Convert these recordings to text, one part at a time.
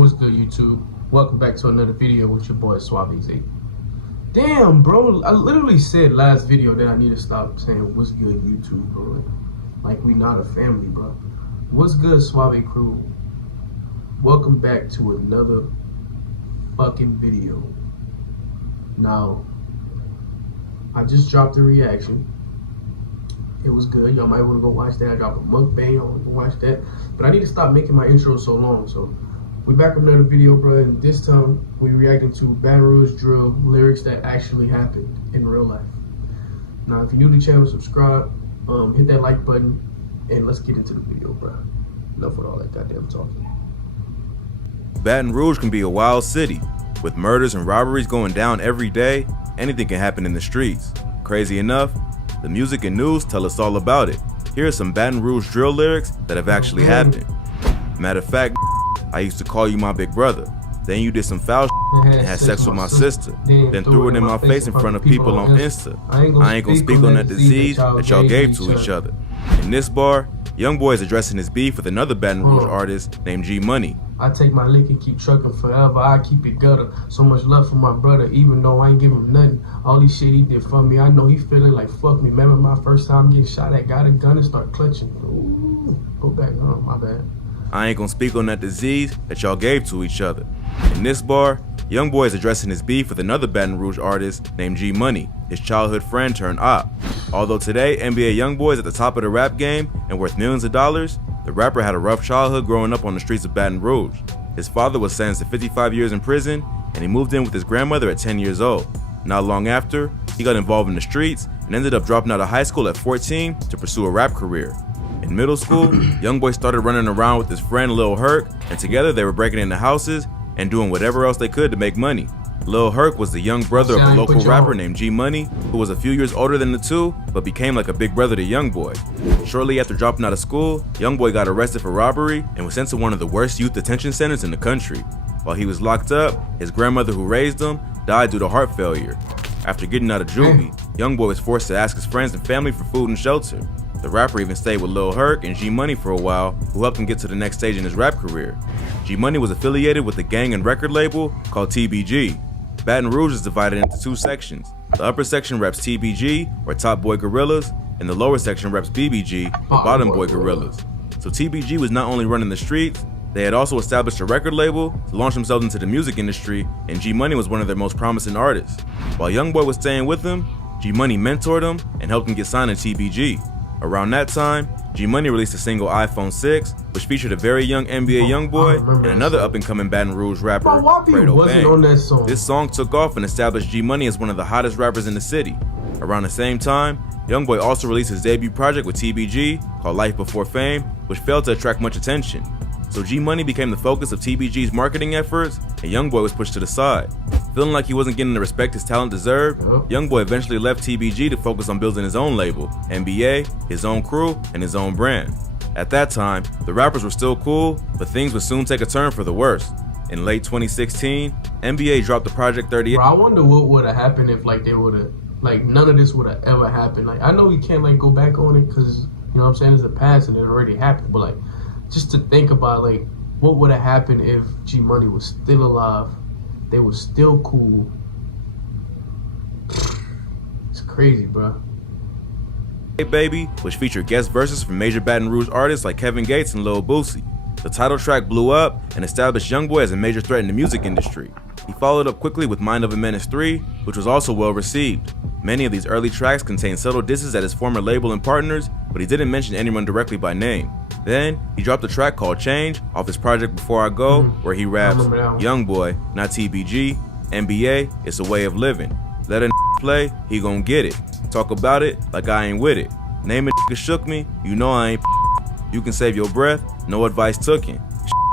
What's good, YouTube? Welcome back to another video with your boy Suave Z. Damn, bro, I literally said last video that I need to stop saying what's good, YouTube, bro. Like we not a family, bro. What's good, Suave crew? Welcome back to another fucking video. Now, I just dropped a reaction. It was good. Y'all might want to go watch that. I dropped a mukbang. Y'all want to watch that. But I need to stop making my intro so long. So we back with another video, bro. And this time we reacting to Baton Rouge drill lyrics that actually happened in real life. Now, if you're new to the channel, subscribe, hit that like button, and let's get into the video, bro. Enough with all that goddamn talking. Baton Rouge can be a wild city. With murders and robberies going down every day, anything can happen in the streets. Crazy enough, the music and news tell us all about it. Here are some Baton Rouge drill lyrics that have actually happened. Matter of fact, I used to call you my big brother. Then you did some foul and had sex with my sister. Then threw it in my face in front of people on Insta. I ain't gonna speak on that disease that y'all gave to each other. In this bar, young boy is addressing his beef with another Baton Rouge artist named G Money. I take my lick and keep trucking forever. I keep it gutter. So much love for my brother, even though I ain't give him nothing. All this shit he did for me, I know he feeling like fuck me. Remember my first time getting shot at, got a gun and start clutching. Ooh, go back, oh my bad. I ain't gonna speak on that disease that y'all gave to each other. In this bar, young boy is addressing his beef with another Baton Rouge artist named G Money, his childhood friend turned op. Although today NBA YoungBoy is at the top of the rap game and worth millions of dollars, the rapper had a rough childhood growing up on the streets of Baton Rouge. His father was sentenced to 55 years in prison, and he moved in with his grandmother at 10 years old. Not long after, he got involved in the streets and ended up dropping out of high school at 14 to pursue a rap career. In middle school, YoungBoy started running around with his friend Lil Herc, and together they were breaking into houses and doing whatever else they could to make money. Lil Herc was the young brother of a local rapper named G Money, who was a few years older than the two, but became like a big brother to YoungBoy. Shortly after dropping out of school, YoungBoy got arrested for robbery and was sent to one of the worst youth detention centers in the country. While he was locked up, his grandmother who raised him died due to heart failure. After getting out of juvie, YoungBoy was forced to ask his friends and family for food and shelter. The rapper even stayed with Lil Herc and G Money for a while, who helped him get to the next stage in his rap career. G Money was affiliated with a gang and record label called TBG. Baton Rouge is divided into two sections. The upper section reps TBG, or Top Boy Gorillas, and the lower section reps BBG, or Bottom Boy Gorillas. So TBG was not only running the streets, they had also established a record label to launch themselves into the music industry, and G Money was one of their most promising artists. While YoungBoy was staying with them, G Money mentored him and helped him get signed to TBG. Around that time, G Money released a single iPhone 6, which featured a very young NBA YoungBoy and another up-and-coming Baton Rouge rapper, Fredo Bang. This song took off and established G Money as one of the hottest rappers in the city. Around the same time, YoungBoy also released his debut project with TBG called Life Before Fame, which failed to attract much attention. So G Money became the focus of TBG's marketing efforts, and YoungBoy was pushed to the side. Feeling like he wasn't getting the respect his talent deserved, YoungBoy eventually left TBG to focus on building his own label, NBA, his own crew, and his own brand. At that time, the rappers were still cool, but things would soon take a turn for the worse. In late 2016, NBA dropped the Project 38. Bro, I wonder what would have happened if they would have, none of this would have ever happened. I know we can't go back on it because, you know what I'm saying, it's the past and it already happened, but just to think about what would have happened if G Money was still alive, they were still cool. It's crazy, bro. Hey Baby, which featured guest verses from major Baton Rouge artists like Kevin Gates and Lil Boosie. The title track blew up and established YoungBoy as a major threat in the music industry. He followed up quickly with Mind of a Menace 3, which was also well received. Many of these early tracks contained subtle disses at his former label and partners, but he didn't mention anyone directly by name. Then, he dropped a track called Change off his project Before I Go, where he raps, "YoungBoy, not TBG, NBA, it's a way of living. Let a play, he gon' get it. Talk about it like I ain't with it. Name a shook me, you know I ain't. You can save your breath, no advice tooken.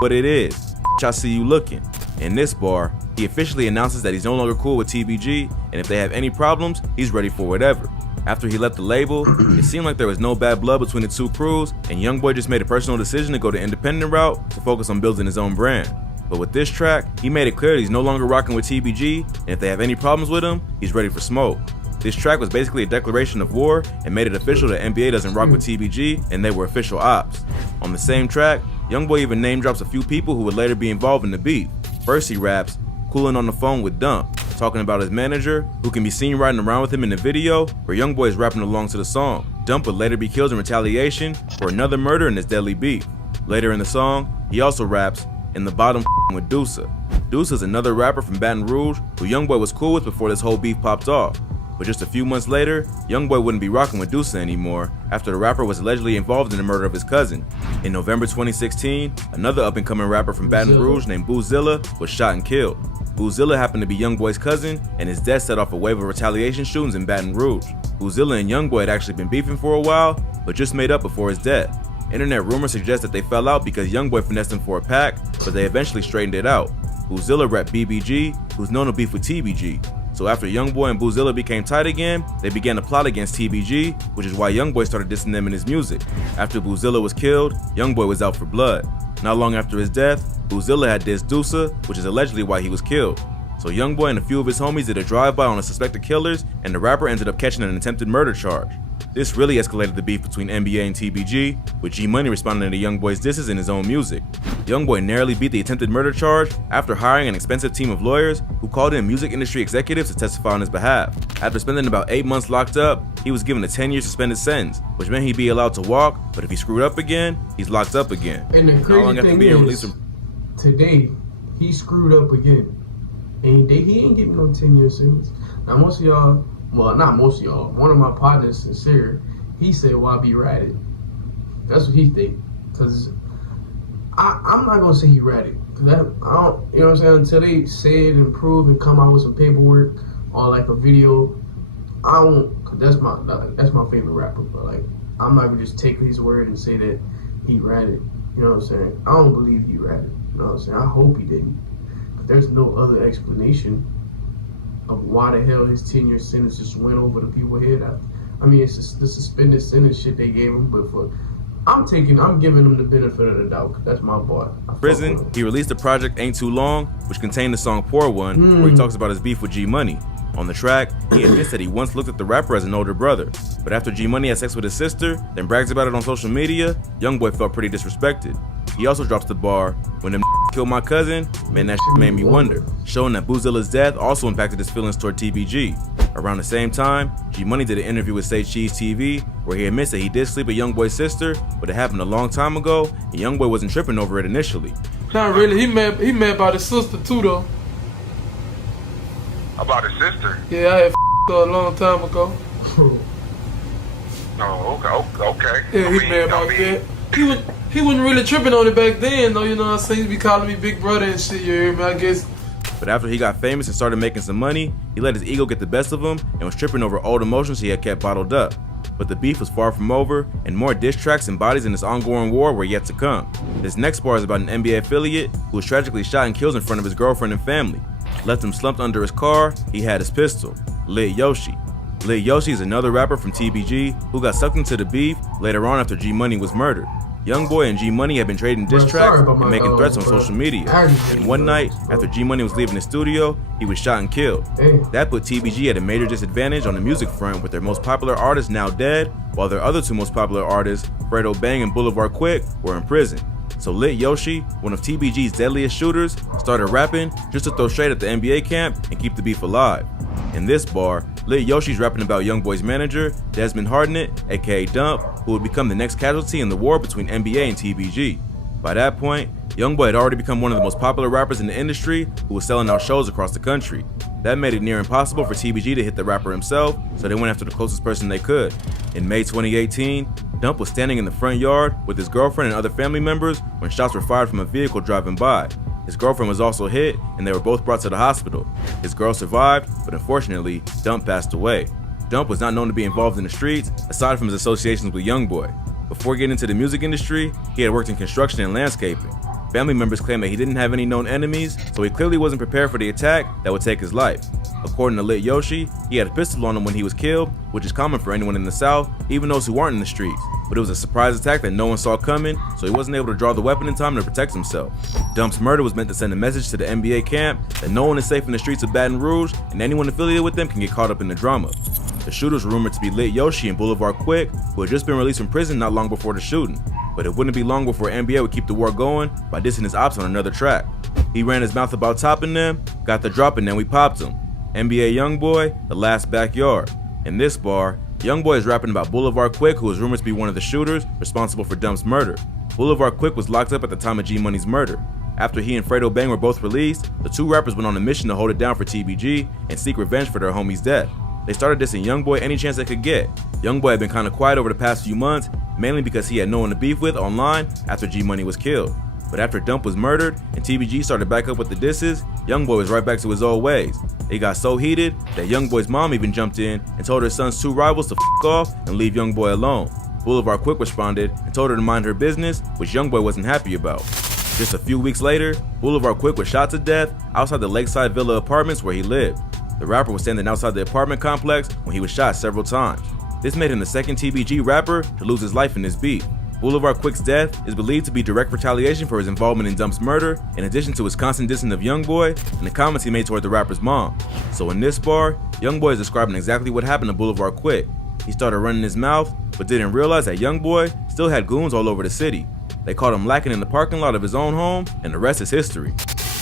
What it is, I see you looking." In this bar, he officially announces that he's no longer cool with TBG, and if they have any problems, he's ready for whatever. After he left the label, it seemed like there was no bad blood between the two crews, and YoungBoy just made a personal decision to go the independent route to focus on building his own brand. But with this track, he made it clear that he's no longer rocking with TBG, and if they have any problems with him, he's ready for smoke. This track was basically a declaration of war and made it official that NBA doesn't rock with TBG and they were official ops. On the same track, Youngboy even name drops a few people who would later be involved in the beef. First he raps, cooling on the phone with Dump, talking about his manager, who can be seen riding around with him in the video where Youngboy is rapping along to the song. Dump would later be killed in retaliation for another murder in this deadly beef. Later in the song, he also raps, in the bottom with Deuce. Deuce is another rapper from Baton Rouge who Youngboy was cool with before this whole beef popped off. But just a few months later, Youngboy wouldn't be rocking with Deuce anymore after the rapper was allegedly involved in the murder of his cousin. In November 2016, another up-and-coming rapper from Baton Rouge named Boozilla was shot and killed. Boozilla happened to be Youngboy's cousin, and his death set off a wave of retaliation shootings in Baton Rouge. Boozilla and Youngboy had actually been beefing for a while, but just made up before his death. Internet rumors suggest that they fell out because Youngboy finessed him for a pack, but they eventually straightened it out. Boozilla repped BBG, who's known to beef with TBG. So after Youngboy and Boozilla became tight again, they began to plot against TBG, which is why Youngboy started dissing them in his music. After Boozilla was killed, Youngboy was out for blood. Not long after his death, Boozilla had dissed Deuce, which is allegedly why he was killed. So Youngboy and a few of his homies did a drive-by on the suspected killers, and the rapper ended up catching an attempted murder charge. This really escalated the beef between NBA and TBG, with G Money responding to Youngboy's disses in his own music. Youngboy narrowly beat the attempted murder charge after hiring an expensive team of lawyers who called in music industry executives to testify on his behalf. After spending about 8 months locked up, he was given a 10-year suspended sentence, which meant he'd be allowed to walk, but if he screwed up again, he's locked up again. And the crazy thing is, today, he screwed up again. And he ain't getting no 10-year sentence. Now most of y'all, well, not most of y'all, one of my partners, Sincere, he said, why be ratted? That's what he think. Because I'm not going to say he ratted. Because I don't, you know what I'm saying? Until they say it and prove and come out with some paperwork or like a video, I don't, because that's my favorite rapper. But like, I'm not going to just take his word and say that he ratted. You know what I'm saying? I don't believe he ratted. You know what I'm saying? I hope he didn't. But there's no other explanation of why the hell his 10-year sentence just went over the people's head. I mean, it's just the suspended sentence shit they gave him, but I'm giving him the benefit of the doubt. That's my boy. Prison, he released the project Ain't Too Long, which contained the song Poor One, where he talks about his beef with G Money. On the track, he admits that he once looked at the rapper as an older brother, but after G Money had sex with his sister, then brags about it on social media, Youngboy felt pretty disrespected. He also drops the bar, when them killed my cousin, man, that shit made me wonder, showing that Boozilla's death also impacted his feelings toward TBG. Around the same time, G Money did an interview with Say Cheese TV where he admits that he did sleep with Youngboy's sister, but it happened a long time ago, and Youngboy wasn't tripping over it initially. Not really. He mad about his sister too, though. About his sister? Yeah, I had her a long time ago. Oh, okay. Yeah, he mad about that. He wasn't really tripping on it back then, though. You know what I'm saying? He be calling me big brother and shit. You hear me? I guess. But after he got famous and started making some money, he let his ego get the best of him and was tripping over old emotions he had kept bottled up. But the beef was far from over, and more diss tracks and bodies in this ongoing war were yet to come. This next bar is about an NBA affiliate who was tragically shot and killed in front of his girlfriend and family. Left him slumped under his car, he had his pistol. Lit Yoshi. Lit Yoshi is another rapper from TBG who got sucked into the beef later on after G Money was murdered. Youngboy and G Money had been trading diss tracks and making threats on social media. And one night, after G Money was leaving the studio, he was shot and killed. That put TBG at a major disadvantage on the music front, with their most popular artist now dead, while their other two most popular artists, Fredo Bang and Boulevard Quick, were in prison. So Lit Yoshi, one of TBG's deadliest shooters, started rapping just to throw shade at the NBA camp and keep the beef alive. In this bar, Lit Yoshi's rapping about Youngboy's manager, Desmond Hardnett, aka Dump, who would become the next casualty in the war between NBA and TBG. By that point, Youngboy had already become one of the most popular rappers in the industry who was selling out shows across the country. That made it near impossible for TBG to hit the rapper himself, so they went after the closest person they could. In May 2018, Dump was standing in the front yard with his girlfriend and other family members when shots were fired from a vehicle driving by. His girlfriend was also hit, and they were both brought to the hospital. His girl survived, but unfortunately, Dump passed away. Dump was not known to be involved in the streets, aside from his associations with Youngboy. Before getting into the music industry, he had worked in construction and landscaping. Family members claim that he didn't have any known enemies, so he clearly wasn't prepared for the attack that would take his life. According to Lit Yoshi, he had a pistol on him when he was killed, which is common for anyone in the South, even those who aren't in the streets. But it was a surprise attack that no one saw coming, so he wasn't able to draw the weapon in time to protect himself. Dump's murder was meant to send a message to the NBA camp that no one is safe in the streets of Baton Rouge, and anyone affiliated with them can get caught up in the drama. The shooters were rumored to be Lit Yoshi and Boulevard Quick, who had just been released from prison not long before the shooting. But but it wouldn't be long before NBA would keep the war going by dissing his ops on another track. He ran his mouth about topping them, got the drop, and then we popped him. NBA Youngboy, The Last Backyard. In this bar, Youngboy is rapping about Boulevard Quick, who is rumored to be one of the shooters responsible for Dump's murder. Boulevard Quick was locked up at the time of G Money's murder. After he and Fredo Bang were both released, the two rappers went on a mission to hold it down for TBG and seek revenge for their homie's death. They started dissing Youngboy any chance they could get. Youngboy had been kinda quiet over the past few months, mainly because he had no one to beef with online after G Money was killed. But after Dump was murdered and TBG started back up with the disses, Youngboy was right back to his old ways. It got so heated that Youngboy's mom even jumped in and told her son's two rivals to f off and leave Youngboy alone. Boulevard Quick responded and told her to mind her business, which Youngboy wasn't happy about. Just a few weeks later, Boulevard Quick was shot to death outside the Lakeside Villa apartments where he lived. The rapper was standing outside the apartment complex when he was shot several times. This made him the second TBG rapper to lose his life in this beef. Boulevard Quick's death is believed to be direct retaliation for his involvement in Dump's murder, in addition to his constant dissing of Youngboy and the comments he made toward the rapper's mom. So in this bar, Youngboy is describing exactly what happened to Boulevard Quick. He started running his mouth, but didn't realize that Youngboy still had goons all over the city. They caught him lacking in the parking lot of his own home, and the rest is history.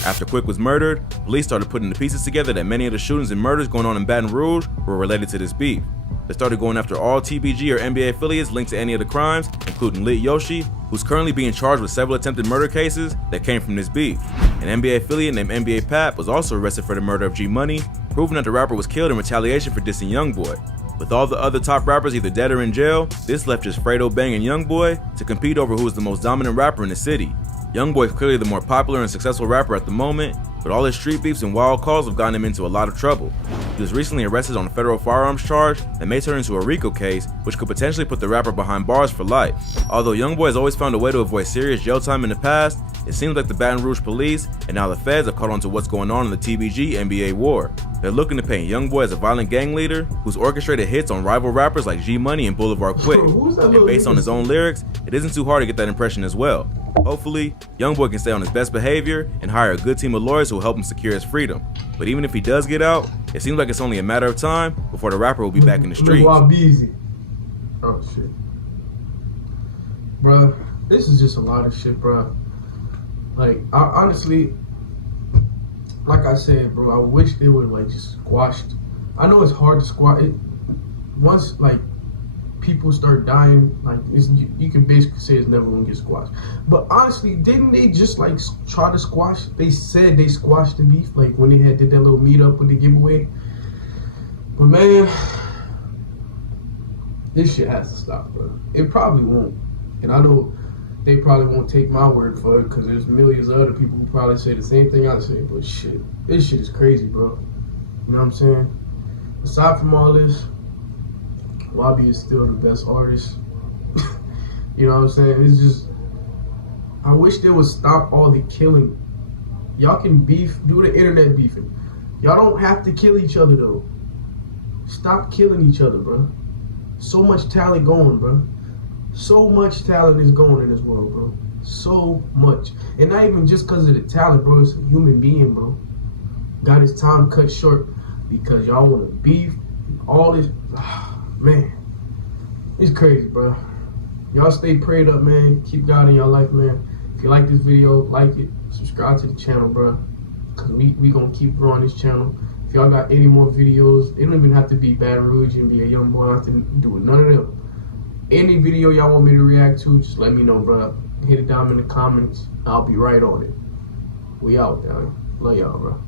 After Quick was murdered, police started putting the pieces together that many of the shootings and murders going on in Baton Rouge were related to this beef. They started going after all TBG or NBA affiliates linked to any of the crimes, including Lit Yoshi, who's currently being charged with several attempted murder cases that came from this beef. An NBA affiliate named NBA Pap was also arrested for the murder of G Money, proving that the rapper was killed in retaliation for dissing Youngboy. With all the other top rappers either dead or in jail, this left just Fredo Bang and Youngboy to compete over who is the most dominant rapper in the city. Youngboy is clearly the more popular and successful rapper at the moment, but all his street beefs and wild calls have gotten him into a lot of trouble. He was recently arrested on a federal firearms charge that may turn into a RICO case, which could potentially put the rapper behind bars for life. Although Youngboy has always found a way to avoid serious jail time in the past, it seems like the Baton Rouge police and now the feds have caught on to what's going on in the TBG NBA war. They're looking to paint Youngboy as a violent gang leader who's orchestrated hits on rival rappers like G Money and Boulevard Quick. And based on his own lyrics, it isn't too hard to get that impression as well. Hopefully, Youngboy can stay on his best behavior and hire a good team of lawyers who will help him secure his freedom. But even if he does get out, it seems like it's only a matter of time before the rapper will be back in the streets. Oh shit. Bruh, this is just a lot of shit, bruh. Like, honestly, like I said, bro, I wish they would like just squashed. I know it's hard to squash it. Once like people start dying, like you can basically say it's never gonna get squashed. But honestly, didn't they just like try to squash? They said they squashed the beef, like when they did that little meetup with the giveaway. But man, this shit has to stop, bro. It probably won't, and I know they probably won't take my word for it because there's millions of other people who probably say the same thing I say. But shit, this shit is crazy, bro. You know what I'm saying? Aside from all this, Wabi is still the best artist. You know what I'm saying? It's just, I wish they would stop all the killing. Y'all can beef, do the internet beefing. Y'all don't have to kill each other though. Stop killing each other, bro. So much talent going, bro. So much talent is going in this world, bro. So much. And not even just because of the talent, bro. It's a human being, bro. Got his time cut short because y'all want to beef. All this. Man. It's crazy, bro. Y'all stay prayed up, man. Keep God in your life, man. If you like this video, like it. Subscribe to the channel, bro. Because we going to keep growing this channel. If y'all got any more videos, it don't even have to be Baton Rouge and be a young boy. I don't have to do it. None of them. Any video y'all want me to react to, just let me know, bro. Hit it down in the comments. I'll be right on it. We out, y'all. Love y'all, bro.